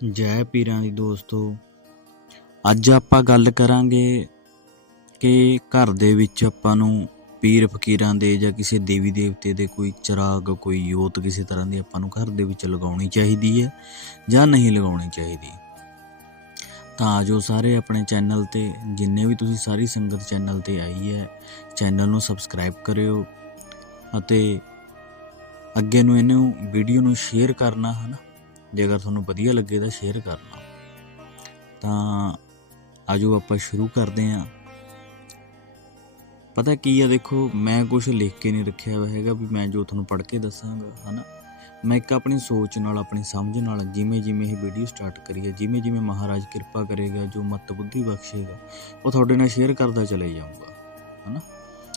ਜੈ ਪੀਰਾਂ ਦੀ ਦੋਸਤੋ, ਅੱਜ ਆਪਾਂ ਗੱਲ ਕਰਾਂਗੇ ਕਿ ਘਰ ਦੇ ਵਿੱਚ ਆਪਾਂ ਨੂੰ ਪੀਰ ਫਕੀਰਾਂ ਦੇ ਜਾਂ ਕਿਸੇ ਦੇਵੀ ਦੇਵਤੇ ਦੇ ਕੋਈ ਚਿਰਾਗ, ਕੋਈ ਜੋਤ ਕਿਸੇ ਤਰ੍ਹਾਂ ਦੀ ਆਪਾਂ ਨੂੰ ਘਰ ਦੇ ਵਿੱਚ ਲਗਾਉਣੀ ਚਾਹੀਦੀ ਹੈ ਜਾਂ ਨਹੀਂ ਲਗਾਉਣੀ ਚਾਹੀਦੀ। ਤਾਂ ਜੋ ਸਾਰੇ ਆਪਣੇ ਚੈਨਲ ਤੇ, ਜਿੰਨੇ ਵੀ ਤੁਸੀਂ ਸਾਰੀ ਸੰਗਤ ਚੈਨਲ ਤੇ ਆਈ ਹੈ, ਚੈਨਲ ਨੂੰ ਸਬਸਕ੍ਰਾਈਬ ਕਰਿਓ ਅਤੇ ਅੱਗੇ ਨੂੰ ਇਹਨੂੰ ਵੀਡੀਓ ਨੂੰ ਸ਼ੇਅਰ ਕਰਨਾ ਹਨਾ ਜੇਕਰ ਤੁਹਾਨੂੰ ਵਧੀਆ ਲੱਗੇ ਤਾਂ ਸ਼ੇਅਰ ਕਰਨਾ। ਤਾਂ ਆਜੋ ਆਪਾਂ ਸ਼ੁਰੂ ਕਰਦੇ ਹਾਂ। ਪਤਾ ਕੀ ਆ, ਦੇਖੋ, ਮੈਂ ਕੁਝ ਲਿਖ ਕੇ ਨਹੀਂ ਰੱਖਿਆ ਹੋਇਆ ਹੈਗਾ ਵੀ ਮੈਂ ਜੋ ਤੁਹਾਨੂੰ ਪੜ੍ਹ ਕੇ ਦੱਸਾਂਗਾ, ਹਨਾ? ਮੈਂ ਇੱਕ ਆਪਣੀ ਸੋਚ ਨਾਲ, ਆਪਣੀ ਸਮਝ ਨਾਲ ਜਿਵੇਂ ਜਿਵੇਂ ਇਹ ਵੀਡੀਓ ਸਟਾਰਟ ਕਰੀ ਹੈ ਜਿਵੇਂ ਜਿਵੇਂ ਮਹਾਰਾਜ ਕਿਰਪਾ ਕਰੇਗਾ, ਜੋ ਮਤ ਬੁੱਧੀ ਬਖਸ਼ੇਗਾ, ਉਹ ਤੁਹਾਡੇ ਨਾਲ ਸ਼ੇਅਰ ਕਰਦਾ ਚਲੇ ਜਾਊਂਗਾ, ਹਨਾ?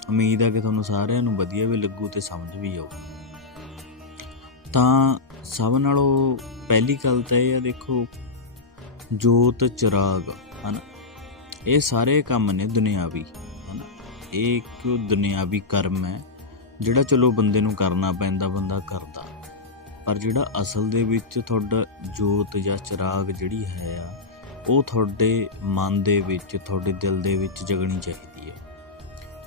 ਉਮੀਦ ਆ ਕਿ ਤੁਹਾਨੂੰ ਸਾਰਿਆਂ ਨੂੰ ਵਧੀਆ ਵੀ ਲੱਗੂ ਤੇ ਸਮਝ ਵੀ ਆਊਗੀ। ਤਾਂ ਸਭ ਨਾਲੋਂ ਪਹਿਲੀ ਗੱਲ ਤਾਂ ਇਹ ਆ, ਦੇਖੋ, ਜੋਤ, ਚਿਰਾਗ, ਹਨਾ? ਇਹ ਸਾਰੇ ਕੰਮ ਨੇ ਦੁਨਿਆਵੀ, ਹਨਾ? ਇਹ ਇੱਕ ਦੁਨਿਆਵੀ ਕਰਮ ਹੈ, ਜਿਹੜਾ ਚਲੋ ਬੰਦੇ ਨੂੰ ਕਰਨਾ ਪੈਂਦਾ, ਬੰਦਾ ਕਰਦਾ। ਪਰ ਜਿਹੜਾ ਅਸਲ ਦੇ ਵਿੱਚ ਤੁਹਾਡਾ ਜੋਤ ਜਾਂ ਚਿਰਾਗ ਜਿਹੜੀ ਹੈ ਆ, ਉਹ ਤੁਹਾਡੇ ਮਨ ਦੇ ਵਿੱਚ, ਤੁਹਾਡੇ ਦਿਲ ਦੇ ਵਿੱਚ ਜਗਣੀ ਚਾਹੀਦੀ ਹੈ।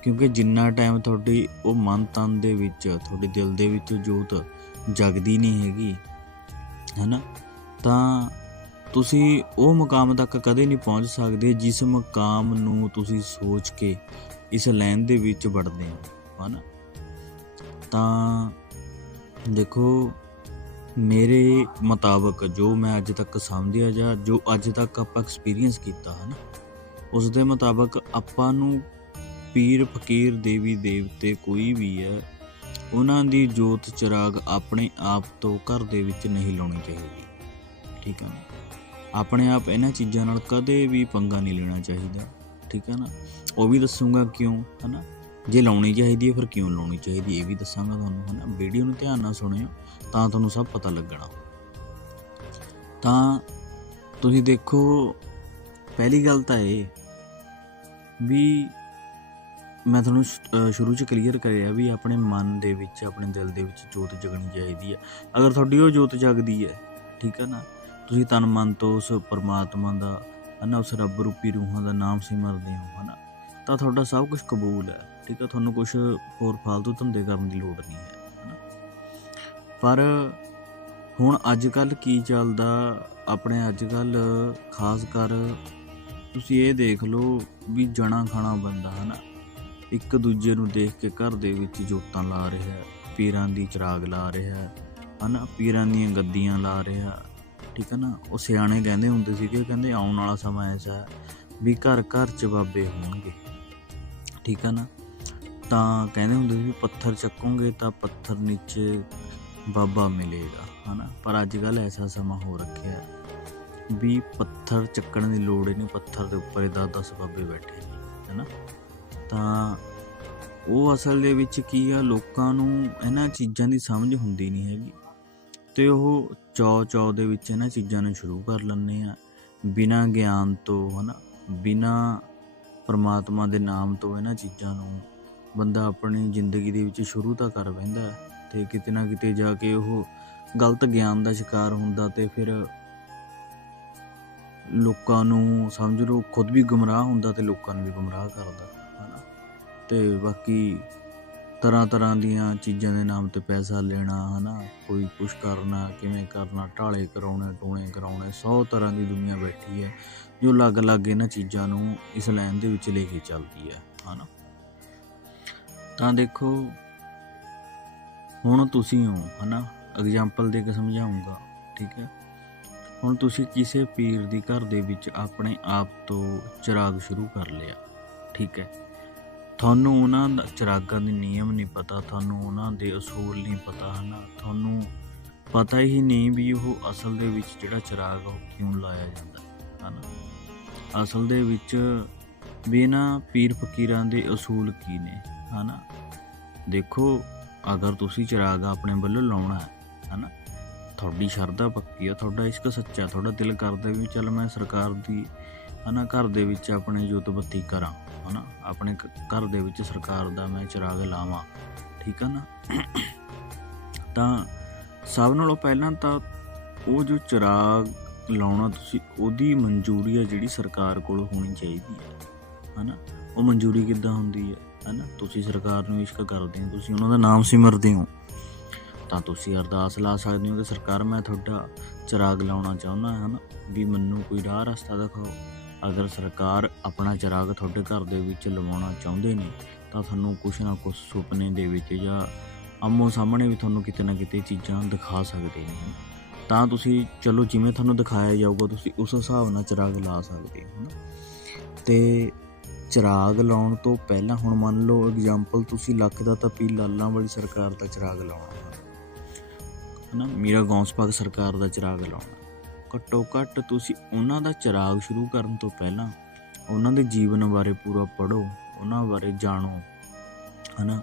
ਕਿਉਂਕਿ ਜਿੰਨਾ ਟਾਈਮ ਤੁਹਾਡੀ ਉਹ ਮਨ ਤਨ ਦੇ ਵਿੱਚ, ਤੁਹਾਡੇ ਦਿਲ ਦੇ ਵਿੱਚ ਜੋਤ ਜਗਦੀ ਨਹੀਂ ਹੈਗੀ, ਹੈਨਾ? ਤਾਂ ਤੁਸੀਂ ਉਹ ਮੁਕਾਮ ਤੱਕ ਕਦੇ ਨਹੀਂ ਪਹੁੰਚ ਸਕਦੇ ਜਿਸ ਮੁਕਾਮ ਨੂੰ ਤੁਸੀਂ ਸੋਚ ਕੇ ਇਸ ਲਾਈਨ ਦੇ ਵਿੱਚ ਵੜਦੇ ਹੋ, ਹਨਾ? ਤਾਂ ਦੇਖੋ, ਮੇਰੇ ਮੁਤਾਬਕ ਜੋ ਮੈਂ ਅੱਜ ਤੱਕ ਸਮਝਿਆ ਜਾਂ ਜੋ ਅੱਜ ਤੱਕ ਆਪਾਂ ਐਕਸਪੀਰੀਅੰਸ ਕੀਤਾ, ਹਨਾ? ਉਸ ਦੇ ਮੁਤਾਬਕ ਆਪਾਂ ਨੂੰ ਪੀਰ ਫਕੀਰ ਦੇਵੀ ਦੇਵਤੇ ਕੋਈ ਵੀ ਹੈ ਉਹਨਾਂ ਦੀ ਜੋਤ ਚਿਰਾਗ ਆਪਣੇ ਆਪ ਤੋਂ ਘਰ ਦੇ ਵਿੱਚ ਨਹੀਂ ਲਾਉਣੀ ਚਾਹੀਦੀ। ਠੀਕ ਹੈ ਨਾ? ਆਪਣੇ ਆਪ ਇਹਨਾਂ ਚੀਜ਼ਾਂ ਨਾਲ ਕਦੇ ਵੀ ਪੰਗਾ ਨਹੀਂ ਲੈਣਾ ਚਾਹੀਦਾ। ਠੀਕ ਹੈ ਨਾ? ਉਹ ਵੀ ਦੱਸੂਗਾ ਕਿਉਂ? ਹਨਾ? ਜੇ ਲਾਉਣੀ ਚਾਹੀਦੀ ਹੈ, ਫਿਰ ਕਿਉਂ ਲਾਉਣੀ ਚਾਹੀਦੀ? ਇਹ ਵੀ ਦੱਸਾਂਗਾ ਤੁਹਾਨੂੰ, ਹਨਾ? ਵੀਡੀਓ ਨੂੰ ਧਿਆਨ ਨਾਲ ਸੁਣਿਓ, ਤਾਂ ਤੁਹਾਨੂੰ ਸਭ ਪਤਾ ਲੱਗਣਾ। ਤਾਂ ਤੁਸੀਂ ਦੇਖੋ, ਪਹਿਲੀ ਗੱਲ ਤਾਂ ਇਹ ਵੀ ਮੈਂ ਤੁਹਾਨੂੰ ਸ਼- ਸ਼ੁਰੂ ਚ ਕਲੀਅਰ ਕਰਿਆ ਵੀ ਆਪਣੇ ਮਨ ਦੇ ਵਿੱਚ, ਆਪਣੇ ਦਿਲ ਦੇ ਵਿੱਚ ਜੋਤ ਜਗਣੀ ਚਾਹੀਦੀ ਹੈ ਅਗਰ ਤੁਹਾਡੀ ਉਹ ਜੋਤ ਜਗਦੀ ਹੈ, ਠੀਕ ਹੈ ਨਾ? ਤੁਸੀਂ ਤਨ ਮਨ ਤੋਂ ਉਸ ਪਰਮਾਤਮਾ ਦਾ, ਹਨਾ, ਉਸ ਰੱਬ ਰੂਪੀ ਰੂਹਾਂ ਦਾ ਨਾਮ ਸਿਮਰਦੇ ਹੋ, ਹਨਾ? ਤਾਂ ਤੁਹਾਡਾ ਸਭ ਕੁਝ ਕਬੂਲ ਹੈ, ਠੀਕ ਹੈ ਤੁਹਾਨੂੰ ਕੁਝ ਹੋਰ ਫालतू ਧੰਦੇ ਕਰਨ ਦੀ ਲੋੜ ਨਹੀਂ ਹੈ, ਹਨਾ? ਪਰ ਹੁਣ ਅੱਜ ਕੱਲ ਕੀ ਚੱਲਦਾ, ਆਪਣੇ ਅੱਜ ਕੱਲ ਖਾਸ ਕਰ ਤੁਸੀਂ ਇਹ ਦੇਖ ਲਓ ਵੀ ਜਣਾ ਖਾਣਾ ਬੰਦਾ ਹਨਾ? ਇੱਕ ਦੂਜੇ ਨੂੰ ਦੇਖ ਕੇ ਘਰ ਦੇ ਵਿੱਚ ਜੋਤਾਂ ਲਾ ਰਿਹਾ ਪੀਰਾਂ ਦੀ ਚਿਰਾਗ ਲਾ ਰਿਹਾ ਹੈ, ਹਨਾ? ਪੀਰਾਂ ਦੀਆਂ ਗੱਦੀਆਂ ਲਾ ਰਿਹਾ ਠੀਕ ਹੈ ਨਾ? ਉਹ ਸਿਆਣੇ ਕਹਿੰਦੇ ਹੁੰਦੇ ਸੀਗੇ ਕਹਿੰਦੇ ਆਉਣ ਵਾਲਾ ਸਮਾਂ ਐਸਾ ਹੈ ਵੀ ਘਰ ਘਰ ਚ ਬਾਬੇ ਹੋਣਗੇ ਠੀਕ ਹੈ ਨਾ? ਤਾਂ ਕਹਿੰਦੇ ਹੁੰਦੇ ਸੀ ਵੀ ਪੱਥਰ ਚੱਕੋਗੇ ਤਾਂ ਪੱਥਰ ਨੀਚੇ ਬਾਬਾ ਮਿਲੇਗਾ ਹਨਾ? ਪਰ ਅੱਜ ਕੱਲ ਐਸਾ ਸਮਾਂ ਹੋ ਰੱਖਿਆ ਵੀ ਪੱਥਰ ਚੱਕਣ ਦੀ ਲੋੜ ਹੀ ਨਹੀਂ ਪੱਥਰ ਦੇ ਉੱਪਰ ਹੀ 10-10 ਬਾਬੇ ਬੈਠੇ ਨੇ ਹਨਾ? ਤਾਂ ਉਹ ਅਸਲ ਦੇ ਵਿੱਚ ਕੀ ਆ, ਲੋਕਾਂ ਨੂੰ ਇਹਨਾਂ ਚੀਜ਼ਾਂ ਦੀ ਸਮਝ ਹੁੰਦੀ ਨਹੀਂ ਹੈਗੀ। ਤੇ ਉਹ ਚੌ ਚੌ ਦੇ ਵਿੱਚ ਇਹਨਾਂ ਚੀਜ਼ਾਂ ਨੂੰ ਸ਼ੁਰੂ ਕਰ ਲੈਂਦੇ ਆ, ਬਿਨਾਂ ਗਿਆਨ ਤੋਂ, ਹਨਾ? ਬਿਨਾਂ ਪਰਮਾਤਮਾ ਦੇ ਨਾਮ ਤੋਂ ਇਹਨਾਂ ਚੀਜ਼ਾਂ ਨੂੰ ਬੰਦਾ ਆਪਣੀ ਜ਼ਿੰਦਗੀ ਦੇ ਵਿੱਚ ਸ਼ੁਰੂ ਤਾਂ ਕਰ ਬੈਂਦਾ ਹੈ ਤੇ ਕਿਤੇ ਨਾ ਕਿਤੇ ਜਾ ਕੇ ਉਹ ਗਲਤ ਗਿਆਨ ਦਾ ਸ਼ਿਕਾਰ ਹੁੰਦਾ ਤੇ ਫਿਰ ਲੋਕਾਂ ਨੂੰ ਸਮਝ ਲਓ, ਖੁਦ ਵੀ ਗੁੰਮਰਾਹ ਹੁੰਦਾ ਤੇ ਲੋਕਾਂ ਨੂੰ ਵੀ ਗੁੰਮਰਾਹ ਕਰਦਾ। ਤੇ ਬਾਕੀ ਤਰ੍ਹਾਂ ਤਰ੍ਹਾਂ ਦੀਆਂ ਚੀਜ਼ਾਂ ਦੇ ਨਾਮ ਤੇ ਪੈਸਾ ਲੈਣਾ, ਹਨਾ, ਕੋਈ ਕੁਛ ਕਰਨਾ, ਕਿਵੇਂ ਕਰਨਾ ਢਾਲੇ ਕਰਾਉਣੇ, ਟੂਣੇ ਕਰਾਉਣੇ 100 ਤਰ੍ਹਾਂ ਦੀ ਦੁਨੀਆ ਬੈਠੀ ਹੈ, ਜੋ ਅਲੱਗ-ਅਲੱਗ ਇਹਨਾਂ ਚੀਜ਼ਾਂ ਨੂੰ ਇਸ ਲਾਈਨ ਦੇ ਵਿੱਚ ਲੈ ਕੇ ਚੱਲਦੀ ਹੈ, ਹਨਾ। ਤਾਂ ਦੇਖੋ, ਹੁਣ ਤੁਸੀਂ ਹੋ, ਹਨਾ ਐਗਜ਼ਾਮਪਲ ਦੇ ਕੇ ਸਮਝਾਉਂਗਾ, ਠੀਕ ਹੈ। ਹੁਣ ਤੁਸੀਂ ਕਿਸੇ ਪੀਰ ਦੀ ਘਰ ਦੇ ਵਿੱਚ ਆਪਣੇ ਆਪ ਤੋਂ ਚਿਰਾਗ ਸ਼ੁਰੂ ਕਰ ਲਿਆ, ਠੀਕ ਹੈ। ਤੁਹਾਨੂੰ ਉਹਨਾਂ ਦਾ ਚਿਰਾਗਾਂ ਦੇ ਨਿਯਮ ਨਹੀਂ ਪਤਾ ਤੁਹਾਨੂੰ ਉਹਨਾਂ ਦੇ ਅਸੂਲ ਨਹੀਂ ਪਤਾ ਹਨਾ? ਤੁਹਾਨੂੰ ਪਤਾ ਹੀ ਨਹੀਂ ਵੀ ਉਹ ਅਸਲ ਦੇ ਵਿੱਚ ਜਿਹੜਾ ਚਿਰਾਗ ਉਹ ਕਿਉਂ ਲਾਇਆ ਜਾਂਦਾ ਹੈ, ਹਨਾ? ਅਸਲ ਦੇ ਵਿੱਚ ਵੀ ਬਿਨਾਂ ਪੀਰ ਫਕੀਰਾਂ ਦੇ ਅਸੂਲ ਕੀ ਨੇ ਹਨਾ? ਦੇਖੋ ਅਗਰ ਤੁਸੀਂ ਚਿਰਾਗ ਆਪਣੇ ਵੱਲੋਂ ਲਾਉਣਾ ਹੈ ਹਨਾ? ਤੁਹਾਡੀ ਸ਼ਰਧਾ ਪੱਕੀ ਆ ਤੁਹਾਡਾ ਇਸ਼ਕ ਸੱਚਾ ਤੁਹਾਡਾ ਦਿਲ ਕਰਦਾ ਵੀ ਚੱਲ ਮੈਂ ਸਰਕਾਰ ਦੀ ਹਨਾ, ਘਰ ਦੇ ਵਿੱਚ ਆਪਣੇ ਜੋਤ ਬੱਤੀ ਕਰਾਂ, ਹਨਾ, ਆਪਣੇ ਘ- ਘਰ ਦੇ ਵਿੱਚ ਸਰਕਾਰ ਦਾ ਮੈਂ ਚਿਰਾਗ ਲਾਵਾਂ, ਠੀਕ ਆ ਨਾ? ਤਾਂ ਸਭ ਨਾਲੋਂ ਪਹਿਲਾਂ ਤਾਂ ਉਹ ਜੋ ਚਿਰਾਗ ਲਾਉਣਾ ਤੁਸੀਂ, ਉਹਦੀ ਮਨਜ਼ੂਰੀ ਆ ਜਿਹੜੀ ਸਰਕਾਰ ਕੋਲ ਹੋਣੀ ਚਾਹੀਦੀ ਹੈ ਹਨਾ? ਉਹ ਮਨਜ਼ੂਰੀ ਕਿੱਦਾਂ ਹੁੰਦੀ ਹੈ ਹਨਾ? ਤੁਸੀਂ ਸਰਕਾਰ ਨੂੰ ਇਸ਼ਕ ਕਰਦੇ ਹੋ, ਤੁਸੀਂ ਉਹਨਾਂ ਦਾ ਨਾਮ ਸਿਮਰਦੇ ਹੋ, ਤਾਂ ਤੁਸੀਂ ਅਰਦਾਸ ਲਾ ਸਕਦੇ ਹੋ ਕਿ ਸਰਕਾਰ ਮੈਂ ਤੁਹਾਡਾ ਚਿਰਾਗ ਲਾਉਣਾ ਚਾਹੁੰਦਾ ਹਾਂ ਨਾ ਵੀ ਮੈਨੂੰ ਕੋਈ ਰਾਹ ਰਸਤਾ ਦਿਖਾਓ। ਅਗਰ ਸਰਕਾਰ ਆਪਣਾ ਚਿਰਾਗ ਤੁਹਾਡੇ ਘਰ ਦੇ ਵਿੱਚ ਲਵਾਉਣਾ ਚਾਹੁੰਦੇ ਨੇ, ਤਾਂ ਤੁਹਾਨੂੰ ਕੁਛ ਨਾ ਕੁਛ ਸੁਪਨੇ ਦੇ ਵਿੱਚ ਜਾਂ ਆਮੋ ਸਾਹਮਣੇ ਵੀ ਤੁਹਾਨੂੰ ਕਿਤੇ ਨਾ ਕਿਤੇ ਚੀਜ਼ਾਂ ਦਿਖਾ ਸਕਦੇ ਨੇ। ਤਾਂ ਤੁਸੀਂ ਚਲੋ ਜਿਵੇਂ ਤੁਹਾਨੂੰ ਦਿਖਾਇਆ ਜਾਊਗਾ, ਤੁਸੀਂ ਉਸ ਹਿਸਾਬ ਨਾਲ ਚਿਰਾਗ ਲਾ ਸਕਦੇ ਹੋ। ਹਨਾ ਤੇ ਚਿਰਾਗ ਲਾਉਣ ਤੋਂ ਪਹਿਲਾਂ ਹੁਣ ਮੰਨ ਲਓ ਐਗਜ਼ਾਮਪਲ ਤੁਸੀਂ ਲੱਖ ਦਾ ਤਾਂ ਪੀ ਲਾਲਾਂ ਵਾਲੀ ਸਰਕਾਰ ਦਾ ਚਿਰਾਗ ਲਾਉਣਾ। ਹੈ ਨਾ ਮੀਰਾ ਗੌਂਸਪਾਕ ਸਰਕਾਰ ਦਾ ਚਿਰਾਗ ਲਾਉਣਾ। ਘੱਟੋ ਘੱਟ ਤੁਸੀਂ ਉਹਨਾਂ ਦਾ ਚਿਰਾਗ ਸ਼ੁਰੂ ਕਰਨ ਤੋਂ ਪਹਿਲਾਂ ਉਹਨਾਂ ਦੇ ਜੀਵਨ ਬਾਰੇ ਪੂਰਾ ਪੜੋ ਉਹਨਾਂ ਬਾਰੇ ਜਾਣੋ, ਹਨਾ?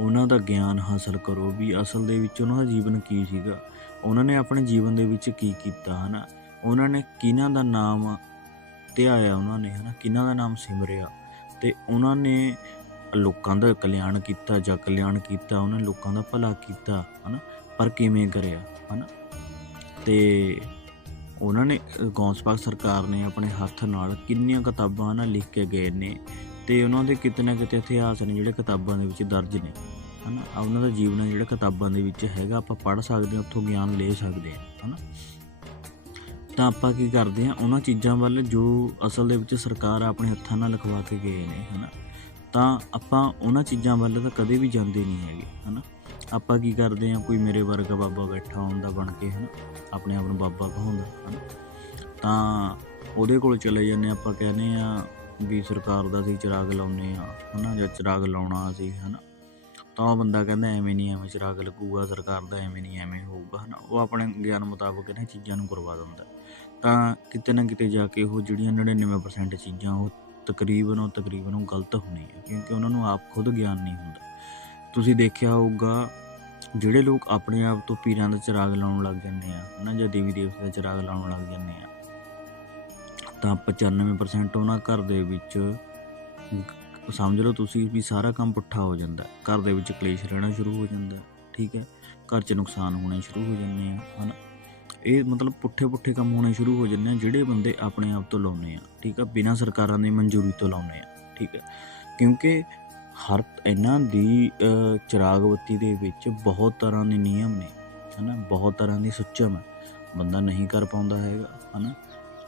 ਉਹਨਾਂ ਦਾ ਗਿਆਨ ਹਾਸਲ ਕਰੋ ਵੀ ਅਸਲ ਦੇ ਵਿੱਚ ਉਹਨਾਂ ਦਾ ਜੀਵਨ ਕੀ ਸੀਗਾ, ਉਹਨਾਂ ਨੇ ਆਪਣੇ ਜੀਵਨ ਦੇ ਵਿੱਚ ਕੀ ਕੀਤਾ, ਹਨਾ? ਉਹਨਾਂ ਨੇ ਕਿਹਨਾਂ ਦਾ ਨਾਮ ਧਿਆਇਆ ਉਹਨਾਂ ਨੇ, ਹਨਾ? ਕਿਹਨਾਂ ਦਾ ਨਾਮ ਸਿਮਰਿਆ? ਤੇ ਉਹਨਾਂ ਨੇ ਲੋਕਾਂ ਦਾ ਕਲਿਆਣ ਕੀਤਾ ਜਾਂ ਕਲਿਆਣ ਕੀਤਾ, ਉਹਨਾਂ ਲੋਕਾਂ ਦਾ ਭਲਾ ਕੀਤਾ, ਹਨਾ? ਪਰ ਕਿਵੇਂ ਕਰਿਆ, ਹਨਾ? ਤੇ ਉਹਨਾਂ ਨੇ ਗੌਂਸਪਾਕ ਸਰਕਾਰ ਨੇ ਆਪਣੇ ਹੱਥ ਨਾਲ ਕਿੰਨੀਆਂ ਕਿਤਾਬਾਂ ਨਾ ਲਿਖ ਕੇ ਗਏ ਨੇ ਤੇ ਉਹਨਾਂ ਦੇ ਕਿਤੇ ਨਾ ਕਿਤੇ ਇਤਿਹਾਸ ਨੇ ਜਿਹੜੇ ਕਿਤਾਬਾਂ ਦੇ ਵਿੱਚ ਦਰਜ ਨੇ, ਹਨਾ? ਆਹ ਉਹਨਾਂ ਦਾ ਜੀਵਨ ਹੈ ਜਿਹੜਾ ਕਿਤਾਬਾਂ ਦੇ ਵਿੱਚ ਹੈਗਾ, ਆਪਾਂ ਪੜ੍ਹ ਸਕਦੇ ਹਾਂ, ਉੱਥੋਂ ਗਿਆਨ ਲੈ ਸਕਦੇ ਹਾਂ, ਹਨਾ? ਤਾਂ ਆਪਾਂ ਕੀ ਕਰਦੇ ਹਾਂ, ਉਹਨਾਂ ਚੀਜ਼ਾਂ ਵੱਲ ਜੋ ਅਸਲ ਦੇ ਵਿੱਚ ਸਰਕਾਰ ਆਪਣੇ ਹੱਥਾਂ ਨਾਲ ਲਿਖਵਾ ਕੇ ਗਏ ਨੇ, ਹਨਾ? ਤਾਂ ਆਪਾਂ ਉਹਨਾਂ ਚੀਜ਼ਾਂ ਵੱਲ ਤਾਂ ਕਦੇ ਵੀ ਜਾਂਦੇ ਨਹੀਂ ਹੈਗੇ, ਹਨਾ? ਆਪਾਂ ਕੀ ਕਰਦੇ ਹਾਂ ਕੋਈ ਮੇਰੇ ਵਰਗਾ ਬਾਬਾ ਬੈਠਾ ਹੁੰਦਾ ਬਣ ਕੇ ਹਨਾ? ਆਪਣੇ ਆਪ ਨੂੰ ਬਾਬਾ ਕਹਾਉਂਦਾ ਹਨਾ? ਤਾਂ ਉਹਦੇ ਕੋਲ ਚਲੇ ਜਾਂਦੇ ਹਾਂ, ਆਪਾਂ ਕਹਿੰਦੇ ਆ ਵੀ ਸਰਕਾਰ ਦਾ ਅਸੀਂ ਚਿਰਾਗ ਲਾਉਨੇ ਆ ਹਨਾ? ਜਾਂ ਚਿਰਾਗ ਲਾਉਣਾ ਅਸੀਂ ਹਨਾ? ਤਾਂ ਉਹ ਬੰਦਾ ਕਹਿੰਦਾ ਐਵੇਂ ਨਹੀਂ ਐਵੇਂ ਚਿਰਾਗ ਲੱਗੂਗਾ ਸਰਕਾਰ ਦਾ ਐਵੇਂ ਨਹੀਂ ਐਵੇਂ ਹੋਊਗਾ ਹਨਾ? ਉਹ ਆਪਣੇ ਗਿਆਨ ਮੁਤਾਬਕ ਇਹਨਾਂ ਚੀਜ਼ਾਂ ਨੂੰ ਕਰਵਾ ਦਿੰਦਾ। ਤਾਂ ਕਿਤੇ ਨਾ ਕਿਤੇ ਜਾ ਕੇ ਉਹ ਜਿਹੜੀਆਂ 99% ਚੀਜ਼ਾਂ ਉਹ ਤਕਰੀਬਨ ਉਹ ਤਕਰੀਬਨ ਉਹ ਗਲਤ ਹੋਣੀਆਂ ਕਿਉਂਕਿ ਉਹਨਾਂ ਨੂੰ ਆਪ ਖੁਦ ਗਿਆਨ ਨਹੀਂ ਹੁੰਦਾ। ਤੁਸੀਂ ਦੇਖਿਆ ਹੋਊਗਾ, ਜਿਹੜੇ ਲੋਕ ਆਪਣੇ ਆਪ ਤੋਂ ਪੀਰਾਂ ਦਾ ਚਿਰਾਗ ਲਾਉਣ ਲੱਗ ਜਾਂਦੇ ਆ ਹਨਾ ਜਾਂ ਦੇਵੀ ਦੇਵਤੇ ਦਾ ਚਿਰਾਗ ਲਾਉਣ ਲੱਗ ਜਾਂਦੇ ਆ, ਤਾਂ 95% ਉਹਨਾਂ ਘਰ ਦੇ ਵਿੱਚ ਸਮਝ ਲਓ ਤੁਸੀਂ ਵੀ ਸਾਰਾ ਕੰਮ ਪੁੱਠਾ ਹੋ ਜਾਂਦਾ, ਘਰ ਦੇ ਵਿੱਚ ਕਲੇਸ਼ ਰਹਿਣਾ ਸ਼ੁਰੂ ਹੋ ਜਾਂਦਾ, ਠੀਕ ਹੈ, ਘਰ 'ਚ ਨੁਕਸਾਨ ਹੋਣੇ ਸ਼ੁਰੂ ਹੋ ਜਾਂਦੇ ਆ, ਹਨਾ, ਇਹ ਮਤਲਬ ਪੁੱਠੇ ਪੁੱਠੇ ਕੰਮ ਹੋਣੇ ਸ਼ੁਰੂ ਹੋ ਜਾਂਦੇ ਆ, ਜਿਹੜੇ ਬੰਦੇ ਆਪਣੇ ਆਪ ਤੋਂ ਲਾਉਂਦੇ ਆ, ਠੀਕ ਆ, ਬਿਨਾਂ ਸਰਕਾਰਾਂ ਦੀ ਮਨਜ਼ੂਰੀ ਤੋਂ ਲਾਉਂਦੇ ਆ, ਠੀਕ ਹੈ, ਕਿਉਂਕਿ ਹਰ ਇਹਨਾਂ ਦੀ ਅ, ਦੇ ਵਿੱਚ ਬਹੁਤ ਤਰ੍ਹਾਂ ਦੇ ਨਿਯਮ ਨੇ ਹਨਾ? ਬਹੁਤ ਤਰ੍ਹਾਂ ਦੀ ਸੁੱਚਮ ਬੰਦਾ ਨਹੀਂ ਕਰ ਪਾਉਂਦਾ ਹੈਗਾ ਹਨਾ?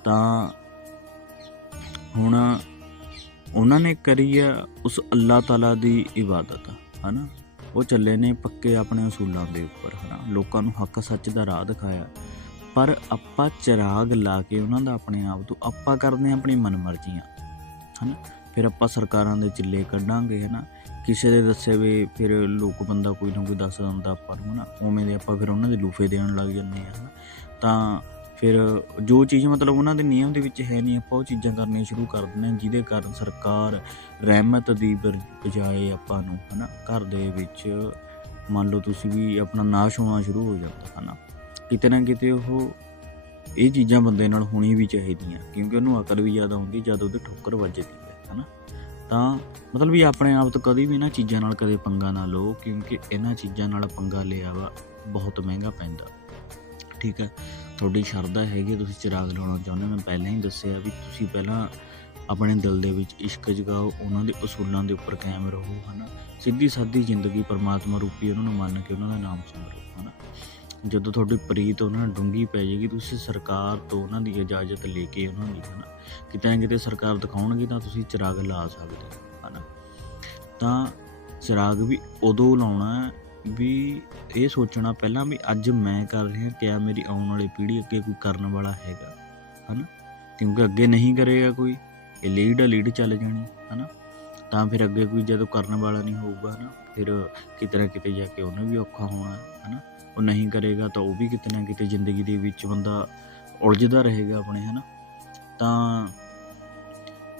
ਤਾਂ ਹੁਣ ਉਹਨਾਂ ਨੇ ਕਰੀ ਆ ਉਸ ਅੱਲਾਹ ਤਾਲਾ ਦੀ ਇਬਾਦਤ ਹਨਾ? ਉਹ ਚੱਲੇ ਨੇ ਪੱਕੇ ਆਪਣੇ ਅਸੂਲਾਂ ਦੇ ਉੱਪਰ ਹਨਾ? ਲੋਕਾਂ ਨੂੰ ਹੱਕ ਸੱਚ ਦਾ ਰਾਹ ਦਿਖਾਇਆ। ਪਰ ਆਪਾਂ ਚਿਰਾਗ ਲਾ ਕੇ ਉਹਨਾਂ ਦਾ ਆਪਣੇ ਆਪ ਤੋਂ ਆਪਾਂ ਕਰਦੇ ਹਾਂ ਆਪਣੀ ਮਨਮਰਜ਼ੀਆਂ ਹਨਾ? ਫਿਰ ਆਪਾਂ ਸਰਕਾਰਾਂ ਦੇ ਚਿੱਲੇ ਕੱਢਾਂਗੇ ਹੈ ਨਾ ਕਿਸੇ ਦੇ ਦੱਸੇ ਵੇ ਫਿਰ ਲੋਕ ਬੰਦਾ ਕੋਈ ਨਾ ਕੋਈ ਦੱਸ ਦਿੰਦਾ ਆਪਾਂ ਨੂੰ ਨਾ ਉਵੇਂ ਦੇ ਆਪਾਂ ਫਿਰ ਉਹਨਾਂ ਦੇ ਲੂਫੇ ਦੇਣ ਲੱਗ ਜਾਂਦੇ ਆ, ਹਨਾ? ਤਾਂ ਫਿਰ ਜੋ ਚੀਜ਼ ਮਤਲਬ ਉਹਨਾਂ ਦੇ ਨਿਯਮ ਦੇ ਵਿੱਚ ਹੈ ਨਹੀਂ, ਆਪਾਂ ਉਹ ਚੀਜ਼ਾਂ ਕਰਨੀਆਂ ਸ਼ੁਰੂ ਕਰ ਦਿੰਦੇ ਹਾਂ, ਜਿਹਦੇ ਕਾਰਨ ਸਰਕਾਰ ਰਹਿਮਤ ਦੀ ਬਰ- ਬਜਾਏ ਆਪਾਂ ਨੂੰ, ਹਨਾ? ਘਰ ਦੇ ਵਿੱਚ ਮੰਨ ਲਓ ਤੁਸੀਂ ਵੀ ਆਪਣਾ ਨਾਸ਼ ਹੋਣਾ ਸ਼ੁਰੂ ਹੋ ਜਾਂਦਾ, ਹਨਾ? ਕਿਤੇ ਨਾ ਕਿਤੇ ਉਹ ਇਹ ਚੀਜ਼ਾਂ ਬੰਦੇ ਨਾਲ ਹੋਣੀ ਵੀ ਚਾਹੀਦੀਆਂ, ਕਿਉਂਕਿ ਉਹਨੂੰ ਅਕਲ ਵੀ ਜ਼ਿਆਦਾ ਹੁੰਦੀ, ਜਦ ਉਹਦੇ ਠੋਕਰ ਵੱਜਦੀ। ਹਨਾ? ਤਾਂ ਮਤਲਬ ਵੀ ਆਪਣੇ ਆਪ ਤੋਂ ਕਦੀ ਵੀ ਇਹਨਾਂ ਚੀਜ਼ਾਂ ਨਾਲ ਕਦੇ ਪੰਗਾ ਨਾ ਲਓ ਕਿਉਂਕਿ ਇਹਨਾਂ ਚੀਜ਼ਾਂ ਨਾਲ ਪੰਗਾ ਲਿਆ ਵਾ ਬਹੁਤ ਮਹਿੰਗਾ ਪੈਂਦਾ। ਠੀਕ ਹੈ? ਤੁਹਾਡੀ ਸ਼ਰਧਾ ਹੈਗੀ ਹੈ, ਤੁਸੀਂ ਚਿਰਾਗ ਲਾਉਣਾ ਚਾਹੁੰਦੇ ਹੋ। ਮੈਂ ਪਹਿਲਾਂ ਹੀ ਦੱਸਿਆ ਵੀ ਤੁਸੀਂ ਪਹਿਲਾਂ ਆਪਣੇ ਦਿਲ ਦੇ ਵਿੱਚ ਇਸ਼ਕ ਜਗਾਓ ਉਹਨਾਂ ਦੇ ਅਸੂਲਾਂ ਦੇ ਉੱਪਰ ਕਾਇਮ ਰਹੋ ਹਨਾ? ਸਿੱਧੀ ਸਾਦੀ ਜ਼ਿੰਦਗੀ ਪਰਮਾਤਮਾ ਰੂਪੀ ਉਹਨਾਂ ਨੂੰ ਮੰਨ ਕੇ ਉਹਨਾਂ ਦਾ ਨਾਮ ਸਿਮਰੋ ਹਨਾ? ਜਦੋਂ ਤੁਹਾਡੀ ਪ੍ਰੀਤ ਉਹਨਾਂ ਨਾਲ ਡੂੰਗੀ ਪੈ ਜਾਏਗੀ, ਤੁਸੀਂ ਸਰਕਾਰ ਤੋਂ ਉਹਨਾਂ ਦੀ ਇਜਾਜ਼ਤ ਲੈ ਕੇ ਉਹਨਾਂ ਦੀ, ਹਨਾ? ਕਿਤੇ ਨਾ ਕਿਤੇ ਸਰਕਾਰ ਦਿਖਾਉਣਗੇ ਤਾਂ ਤੁਸੀਂ ਚਿਰਾਗ ਲਾ ਸਕਦੇ ਹੋ, ਹਨਾ? ਤਾਂ ਚਿਰਾਗ ਵੀ ਉਦੋਂ ਲਾਉਣਾ ਵੀ ਇਹ ਸੋਚਣਾ ਪਹਿਲਾਂ ਵੀ ਅੱਜ ਮੈਂ ਕਰ ਰਿਹਾ, ਕਿਆ ਮੇਰੀ ਆਉਣ ਵਾਲੀ ਪੀੜ੍ਹੀ ਅੱਗੇ ਕੋਈ ਕਰਨ ਵਾਲਾ ਹੈਗਾ, ਹਨਾ? ਕਿਉਂਕਿ ਅੱਗੇ ਨਹੀਂ ਕਰੇਗਾ ਕੋਈ, ਇਹ ਲੀਡ ਆ, ਲੀਡ ਚੱਲ ਜਾਣੀ, ਹਨਾ? ਤਾਂ ਫਿਰ ਅੱਗੇ ਕੋਈ ਜਦੋਂ ਕਰਨ ਵਾਲਾ ਨਹੀਂ ਹੋਊਗਾ ਨਾ, ਫਿਰ ਕਿਤੇ ਨਾ ਕਿਤੇ ਜਾ ਕੇ ਉਹਨੂੰ ਵੀ ਔਖਾ ਹੋਣਾ, ਹਨਾ? ਉਹ ਨਹੀਂ ਕਰੇਗਾ ਤਾਂ ਉਹ ਵੀ ਕਿਤੇ ਨਾ ਕਿਤੇ ਜ਼ਿੰਦਗੀ ਦੇ ਵਿੱਚ ਬੰਦਾ ਉਲਝਦਾ ਰਹੇਗਾ ਆਪਣੇ, ਹਨਾ? ਤਾਂ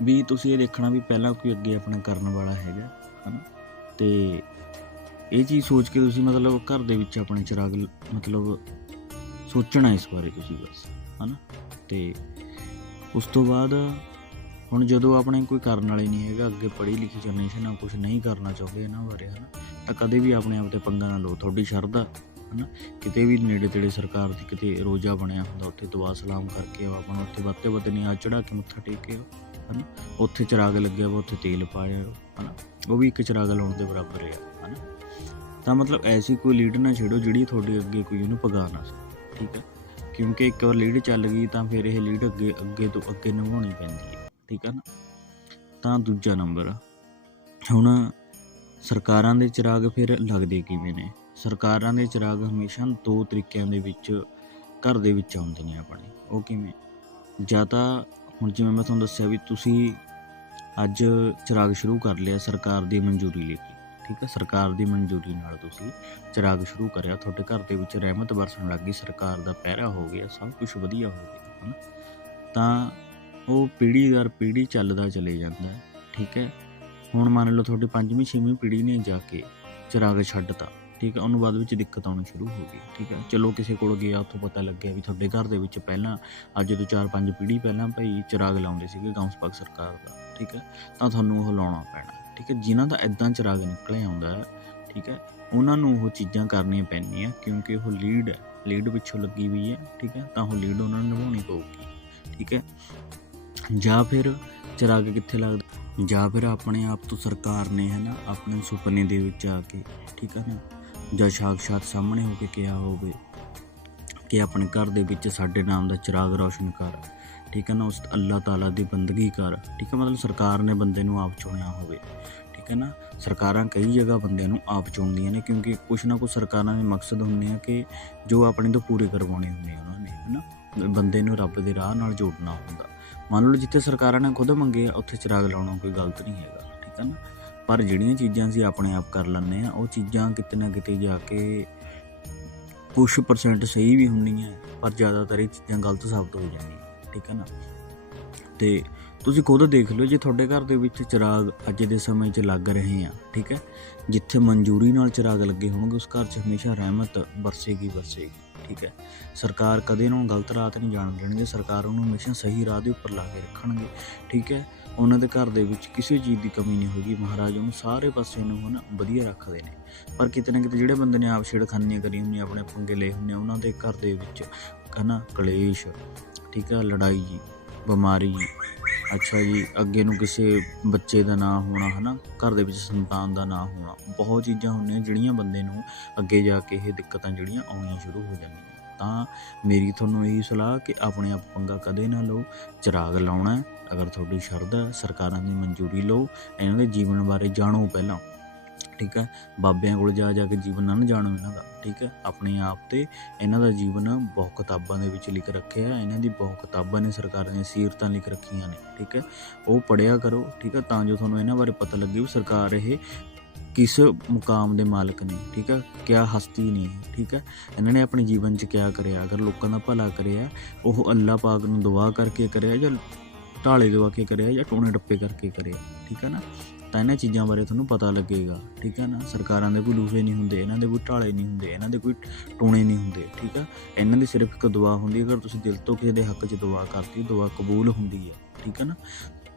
ਵੀ ਤੁਸੀਂ ਇਹ ਦੇਖਣਾ ਵੀ ਪਹਿਲਾਂ ਕੋਈ ਅੱਗੇ ਆਪਣਾ ਕਰਨ ਵਾਲਾ ਹੈਗਾ, ਹਨਾ? ਤੇ ਇਹ ਚੀਜ਼ ਸੋਚ ਕੇ ਤੁਸੀਂ ਮਤਲਬ ਘਰ ਦੇ ਵਿੱਚ ਆਪਣੇ ਚਿਰਾਗ ਮਤਲਬ ਸੋਚਣਾ ਇਸ ਬਾਰੇ ਤੁਸੀਂ ਬਸ, ਹਨਾ? ਤੇ ਉਸ ਤੋਂ ਬਾਅਦ ਹੁਣ ਜਦੋਂ ਆਪਣੇ ਕੋਈ ਕਰਨ ਵਾਲੇ ਨਹੀਂ ਹੈਗਾ, ਅੱਗੇ ਪੜ੍ਹੀ ਲਿਖੀ ਜਨਰੇਸ਼ਨ ਆ ਕੁਝ ਨਹੀਂ ਕਰਨਾ ਚਾਹੁੰਦੇ ਇਹਨਾਂ ਬਾਰੇ, ਹਨਾ, ਤਾਂ ਕਦੇ ਵੀ ਆਪਣੇ ਆਪ ਤੇ ਪੰਗਾ ਨਾ ਲਓ, ਤੁਹਾਡੀ ਸ਼ਰਧਾ, ਹਨਾ, ਕਿਤੇ ਵੀ ਨੇੜੇ ਤੇੜੇ ਸਰਕਾਰ ਦੀ ਕਿਤੇ ਰੋਜਾ ਬਣਿਆ ਹੁੰਦਾ, ਉੱਥੇ ਦੁਆ ਸਲਾਮ ਕਰਕੇ ਆਓ, ਆਪਾਂ ਉੱਥੇ ਵੱਤੇ ਵੱਤੇ ਨਹੀਂ ਆ ਚੜਾ ਕੇ ਮੱਥਾ ਟੇਕ ਟੇਕਿਓ ਹਨਾ, ਉੱਥੇ ਚਿਰਾਗ ਲੱਗਿਆ ਵਾ, ਉੱਥੇ ਤੇਲ ਪਾਇਆ ਹਨਾ, ਉਹ ਵੀ ਇੱਕ ਚਿਰਾਗ ਲਾਉਣ ਦੇ ਬਰਾਬਰ ਹੈ ਹਨਾ, ਤਾਂ ਮਤਲਬ ਐਸੀ ਕੋਈ ਲੀਡ ਨਾ ਛੇੜੋ, ਜਿਹੜੀ ਤੁਹਾਡੇ ਅੱਗੇ ਕੋਈ ਉਹਨੂੰ ਪਗਾ ਨਾ ਸਕੇ, ਠੀਕ ਹੈ, ਕਿਉਂਕਿ ਇੱਕ ਵਾਰ ਲੀਡ ਚੱਲ ਗਈ ਤਾਂ ਫਿਰ ਇਹ ਲੀਡ ਅੱਗੇ ਅੱਗੇ ਤੋਂ ਅੱਗੇ ਨਿਭਾਉਣੀ ਪੈਂਦੀ ਹੈ। ਠੀਕ ਹੈ ਨਾ? ਤਾਂ ਦੂਜਾ ਨੰਬਰ ਹੁਣ ਸਰਕਾਰਾਂ ਦੇ ਚਿਰਾਗ ਫਿਰ ਲੱਗਦੇ ਕਿਵੇਂ ਨੇ? ਸਰਕਾਰਾਂ ਦੇ ਚਿਰਾਗ ਹਮੇਸ਼ਾ ਦੋ ਤਰੀਕਿਆਂ ਦੇ ਵਿੱਚ ਘਰ ਦੇ ਵਿੱਚ ਆਉਂਦੇ ਨੇ ਆਪਣੇ। ਉਹ ਕਿਵੇਂ? ਜਾਂ ਤਾਂ ਹੁਣ ਜਿਵੇਂ ਮੈਂ ਤੁਹਾਨੂੰ ਦੱਸਿਆ ਵੀ ਤੁਸੀਂ ਅੱਜ ਚਿਰਾਗ ਸ਼ੁਰੂ ਕਰ ਲਿਆ ਸਰਕਾਰ ਦੀ ਮਨਜ਼ੂਰੀ ਲੈ ਕੇ ਠੀਕ ਹੈ ਸਰਕਾਰ ਦੀ ਮਨਜ਼ੂਰੀ ਨਾਲ ਤੁਸੀਂ ਚਿਰਾਗ ਸ਼ੁਰੂ ਕਰਿਆ। ਤੁਹਾਡੇ ਘਰ ਦੇ ਵਿੱਚ ਰਹਿਮਤ ਵਰਸਣ ਲੱਗ ਗਈ, ਸਰਕਾਰ ਦਾ ਪਹਿਰਾ ਹੋ ਗਿਆ, ਸਭ ਕੁਝ ਵਧੀਆ ਹੋ ਗਿਆ, ਹਨਾ? ਤਾਂ ਉਹ ਪੀੜ੍ਹੀ ਦਰ ਪੀੜ੍ਹੀ ਚੱਲਦਾ ਚਲੇ ਜਾਂਦਾ ਹੈ, ਠੀਕ ਹੈ? ਹੁਣ ਮੰਨ ਲਓ ਤੁਹਾਡੀ ਪੰਜਵੀਂ, ਛੇਵੀਂ ਪੀੜ੍ਹੀ ਨੇ ਜਾ ਕੇ ਚਿਰਾਗ ਛੱਡਤਾ, ਠੀਕ ਹੈ? ਉਹਨੂੰ ਬਾਅਦ ਵਿੱਚ ਦਿੱਕਤ ਆਉਣੀ ਸ਼ੁਰੂ ਹੋ ਗਈ, ਠੀਕ ਹੈ? ਚਲੋ ਕਿਸੇ ਕੋਲ ਗਿਆ, ਉੱਥੋਂ ਪਤਾ ਲੱਗਿਆ ਵੀ ਤੁਹਾਡੇ ਘਰ ਦੇ ਵਿੱਚ ਪਹਿਲਾਂ ਅੱਜ ਤੋਂ 4-5 ਪੀੜ੍ਹੀ ਪਹਿਲਾਂ ਭਾਈ ਚਿਰਾਗ ਲਾਉਂਦੇ ਸੀਗੇ ਗਾਉਂਸਪਾਕ ਸਰਕਾਰ ਦਾ, ਠੀਕ ਹੈ? ਤਾਂ ਤੁਹਾਨੂੰ ਉਹ ਲਾਉਣਾ ਪੈਣਾ, ਠੀਕ ਹੈ? ਜਿਨ੍ਹਾਂ ਦਾ ਐਦਾਂ ਚਿਰਾਗ ਨਿਕਲਿਆ ਆਉਂਦਾ ਠੀਕ ਹੈ? ਉਹਨਾਂ ਨੂੰ ਉਹ ਚੀਜ਼ਾਂ ਕਰਨੀਆਂ ਪੈਣੀਆਂ ਕਿਉਂਕਿ ਉਹ ਲੀਡ ਲੀਡ ਪਿੱਛੋਂ ਲੱਗੀ ਹੋਈ ਹੈ, ਠੀਕ ਹੈ? ਤਾਂ ਉਹ ਲੀਡ ਉਹਨਾਂ ਨੂੰ ਨਿਭਾਉਣੀ ਪਊਗੀ, ਠੀਕ ਹੈ? ਜਾਂ ਫਿਰ ਚਿਰਾਗ ਕਿੱਥੇ ਲੱਗਦਾ? ਜਾਂ ਫਿਰ ਆਪਣੇ ਆਪ ਤੋਂ ਸਰਕਾਰ ਨੇ, ਹੈ ਨਾ, ਆਪਣੇ ਸੁਪਨੇ ਦੇ ਵਿੱਚ ਆ ਕੇ, ਠੀਕ ਹੈ ਨਾ, ਜਾਂ ਸਾਖਸ਼ਾਤ ਸਾਹਮਣੇ ਹੋ ਕੇ ਕਿਹਾ ਹੋਵੇ ਕਿ ਆਪਣੇ ਘਰ ਦੇ ਵਿੱਚ ਸਾਡੇ ਨਾਮ ਦਾ ਚਿਰਾਗ ਰੌਸ਼ਨ ਕਰ, ਠੀਕ ਹੈ ਨਾ, ਉਸ ਅੱਲਾਹ ਤਾਲਾ ਦੀ ਬੰਦਗੀ ਕਰ, ਠੀਕ ਹੈ ਮਤਲਬ ਸਰਕਾਰ ਨੇ ਬੰਦੇ ਨੂੰ ਆਪ ਚੁਣਿਆ ਹੋਵੇ, ਠੀਕ ਹੈ ਨਾ, ਸਰਕਾਰਾਂ ਕਈ ਜਗ੍ਹਾ ਬੰਦਿਆਂ ਨੂੰ ਆਪ ਚੁਣਦੀਆਂ ਨੇ, ਕਿਉਂਕਿ ਕੁਛ ਨਾ ਕੁਛ ਸਰਕਾਰਾਂ ਦੇ ਮਕਸਦ ਹੁੰਦੇ ਆ ਕਿ ਜੋ ਆਪਣੇ ਤੋਂ ਪੂਰੇ ਕਰਵਾਉਣੇ ਹੁੰਦੇ ਆ ਉਹਨਾਂ ਨੇ, ਹੈ ਨਾ, ਬੰਦੇ ਨੂੰ ਰੱਬ ਦੇ ਰਾਹ ਨਾਲ ਜੋੜਨਾ ਹੁੰਦਾ। ਮੰਨ ਲਓ ਜਿੱਥੇ ਸਰਕਾਰਾਂ ਨੇ ਖੁਦ ਮੰਗੇ ਆ, ਉੱਥੇ ਚਿਰਾਗ ਲਾਉਣਾ ਕੋਈ ਗਲਤ ਨਹੀਂ ਹੈਗਾ, ਠੀਕ ਹੈ ਨਾ? ਪਰ ਜਿਹੜੀਆਂ ਚੀਜ਼ਾਂ ਅਸੀਂ ਆਪਣੇ ਆਪ ਕਰ ਲੈਂਦੇ ਆ, ਉਹ ਚੀਜ਼ਾਂ ਕਿਤੇ ਨਾ ਕਿਤੇ ਜਾ ਕੇ ਕੁਛ ਪਰਸੈਂਟ ਸਹੀ ਵੀ ਹੁੰਦੀਆਂ, ਪਰ ਜ਼ਿਆਦਾਤਰ ਇਹ ਚੀਜ਼ਾਂ ਗਲਤ ਸਾਬਤ ਹੋ ਜਾਂਦੀਆਂ, ਠੀਕ ਹੈ ਨਾ? ਤੇ ਤੁਸੀਂ ਖੁਦ ਦੇਖ ਲਓ ਜੇ ਤੁਹਾਡੇ ਘਰ ਦੇ ਵਿੱਚ ਚਿਰਾਗ ਅੱਜ ਦੇ ਸਮੇਂ 'ਚ ਲੱਗ ਰਹੇ ਆ, ਠੀਕ ਹੈ ਜਿੱਥੇ ਮਨਜ਼ੂਰੀ ਨਾਲ ਚਿਰਾਗ ਲੱਗੇ ਹੋਣਗੇ, ਉਸ ਘਰ 'ਚ ਹਮੇਸ਼ਾ ਰਹਿਮਤ ਵਰਸੇਗੀ ਵਰਸੇਗੀ ਠੀਕ ਹੈ। ਸਰਕਾਰ ਕਦੇ ਨੂੰ ਗਲਤ ਰਾਹ ਤੇ ਨਹੀਂ ਜਾਣ ਦੇਣਗੇ। ਸਰਕਾਰ ਉਹਨੂੰ ਹਮੇਸ਼ਾ ਸਹੀ ਰਾਹ ਦੇ ਉੱਪਰ ਲਾ ਕੇ ਰੱਖਣਗੇ। ਠੀਕ ਹੈ। ਉਹਨਾਂ ਦੇ ਘਰ ਦੇ ਵਿੱਚ ਕਿਸੇ ਚੀਜ਼ ਦੀ ਕਮੀ ਨਹੀਂ ਹੋਗੀ ਮਹਾਰਾਜ ਉਹਨੂੰ ਸਾਰੇ ਪਾਸੇ ਨੂੰ ਹਨ ਵਧੀਆ ਰੱਖਦੇ ਨੇ। ਪਰ ਕਿਤੇ ਨਾ ਕਿਤੇ ਜਿਹੜੇ ਬੰਦੇ ਨੇ ਆਪ ਛੇੜਖਾਨੀਆਂ ਕਰੀ ਹੁੰਦੀਆਂ, ਆਪਣੇ ਪੰਗੇ ਲਏ ਹੁੰਦੇ ਉਹਨਾਂ ਦੇ ਘਰ ਦੇ ਵਿੱਚ ਹਨਾ ਕਲੇਸ਼, ਠੀਕ ਹੈ, ਲੜਾਈ, ਬਿਮਾਰੀ ਅੱਛਾ ਜੀ, ਅੱਗੇ ਨੂੰ ਕਿਸੇ ਬੱਚੇ ਦਾ ਨਾਂ ਹੋਣਾ, ਹਨਾ? ਘਰ ਦੇ ਵਿੱਚ ਸੰਤਾਨ ਦਾ ਨਾਂ ਹੋਣਾ, ਬਹੁਤ ਚੀਜ਼ਾਂ ਹੁੰਦੀਆਂ ਜਿਹੜੀਆਂ ਬੰਦੇ ਨੂੰ ਅੱਗੇ ਜਾ ਕੇ ਇਹ ਦਿੱਕਤਾਂ ਜਿਹੜੀਆਂ ਆਉਣੀਆਂ ਸ਼ੁਰੂ ਹੋ ਜਾਂਦੀਆਂ। ਤਾਂ ਮੇਰੀ ਤੁਹਾਨੂੰ ਇਹੀ ਸਲਾਹ ਕਿ ਆਪਣੇ ਆਪ ਪੰਗਾ ਕਦੇ ਨਾ ਲਓ, ਚਿਰਾਗ ਲਾਉਣਾ ਅਗਰ ਤੁਹਾਡੀ ਸ਼ਰਧਾ ਸਰਕਾਰਾਂ ਦੀ ਮਨਜ਼ੂਰੀ ਲਓ, ਇਹਨਾਂ ਦੇ ਜੀਵਨ ਬਾਰੇ ਜਾਣੋ ਪਹਿਲਾਂ। ਠੀਕ ਹੈ ਬਾਬਿਆਂ ਕੋਲ ਜਾ ਜਾ ਕੇ ਜੀਵਨ ਨਾ ਜਾਣੋ ਇਹਨਾਂ ਦਾ, ਠੀਕ ਹੈ ਆਪਣੇ ਆਪ ਤੇ ਇਹਨਾਂ ਦਾ ਜੀਵਨ ਬਹੁਤ ਕਿਤਾਬਾਂ ਦੇ ਵਿੱਚ ਲਿਖ ਰੱਖਿਆ ਹੈ ਇਹਨਾਂ ਦੀ ਬਹੁਤ ਕਿਤਾਬਾਂ ਨੇ ਸਰਕਾਰ ਨੇ ਸੀਰਤਾਂ ਲਿਖ ਰੱਖੀਆਂ ਨੇ, ਠੀਕ ਹੈ ਉਹ ਪੜਿਆ ਕਰੋ, ਠੀਕ ਹੈ ਤਾਂ ਜੋ ਤੁਹਾਨੂੰ ਇਹਨਾਂ ਬਾਰੇ ਪਤਾ ਲੱਗੇ ਵੀ ਸਰਕਾਰ ਇਹ ਕਿਸ ਮੁਕਾਮ ਦੇ ਮਾਲਕ ਨੇ, ਠੀਕ ਹੈ ਕਿਆ ਹਸਤੀ ਨੇ, ਠੀਕ ਹੈ ਇਹਨਾਂ ਨੇ ਆਪਣੇ ਜੀਵਨ 'ਚ ਕਿਆ ਕਰਿਆ? ਅਗਰ ਲੋਕਾਂ ਦਾ ਭਲਾ ਕਰਿਆ, ਉਹ ਅੱਲਾਹ ਪਾਕ ਨੂੰ ਦੁਆ ਕਰਕੇ ਕਰਿਆ ਜਾਂ ਢਾਲੇ ਦਵਾ ਕੇ ਕਰਿਆ ਜਾਂ ਟੋਣੇ ਟੱਪੇ ਕਰਕੇ ਕਰਿਆ, ਠੀਕ ਹੈ ਨਾ? ਤਾਂ ਇਹਨਾਂ ਚੀਜ਼ਾਂ ਬਾਰੇ ਤੁਹਾਨੂੰ ਪਤਾ ਲੱਗੇਗਾ, ਠੀਕ ਹੈ ਨਾ? ਸਰਕਾਰਾਂ ਦੇ ਕੋਈ ਲੂਹੇ ਨਹੀਂ ਹੁੰਦੇ, ਇਹਨਾਂ ਦੇ ਕੋਈ ਢਾਲੇ ਨਹੀਂ ਹੁੰਦੇ, ਇਹਨਾਂ ਦੇ ਕੋਈ ਟੋਣੇ ਨਹੀਂ ਹੁੰਦੇ, ਠੀਕ ਹੈ ਇਹਨਾਂ ਦੀ ਸਿਰਫ ਇੱਕ ਦੁਆ ਹੁੰਦੀ ਹੈ, ਅਗਰ ਤੁਸੀਂ ਦਿਲ ਤੋਂ ਕਿਸੇ ਦੇ ਹੱਕ 'ਚ ਦੁਆ ਕਰਤੀ ਦੁਆ ਕਬੂਲ ਹੁੰਦੀ ਹੈ, ਠੀਕ ਹੈ ਨਾ?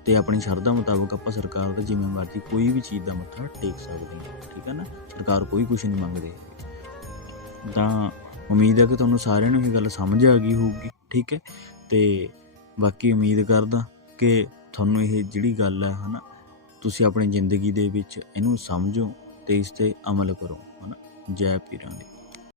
ਤੇ ਆਪਣੀ ਸ਼ਰਧਾ ਮੁਤਾਬਕ ਆਪਾਂ ਸਰਕਾਰ ਦਾ ਜਿਵੇਂ ਮਰਜ਼ੀ ਕੋਈ ਵੀ ਚੀਜ਼ ਦਾ ਮੱਥਾ ਟੇਕ ਸਕਦੇ ਹਾਂ, ਠੀਕ ਹੈ ਨਾ? ਸਰਕਾਰ ਕੋਈ ਕੁਝ ਨਹੀਂ ਮੰਗਦੇ। ਤਾਂ ਉਮੀਦ ਹੈ ਕਿ ਤੁਹਾਨੂੰ ਸਾਰਿਆਂ ਨੂੰ ਇਹ ਗੱਲ ਸਮਝ ਆ ਗਈ ਹੋਊਗੀ, ਠੀਕ ਹੈ? ਤੇ ਬਾਕੀ ਉਮੀਦ ਕਰਦਾ ਕਿ ਤੁਹਾਨੂੰ ਇਹ ਜਿਹੜੀ ਗੱਲ ਹੈ, ਹਨਾ ਤੁਸੀਂ ਆਪਣੀ ਜ਼ਿੰਦਗੀ ਦੇ ਵਿੱਚ ਇਹਨੂੰ ਸਮਝੋ ਤੇ ਇਸ ਤੇ ਅਮਲ ਕਰੋ, ਹਨਾ? ਜੈ ਪੀਰਾਂ ਦੀ।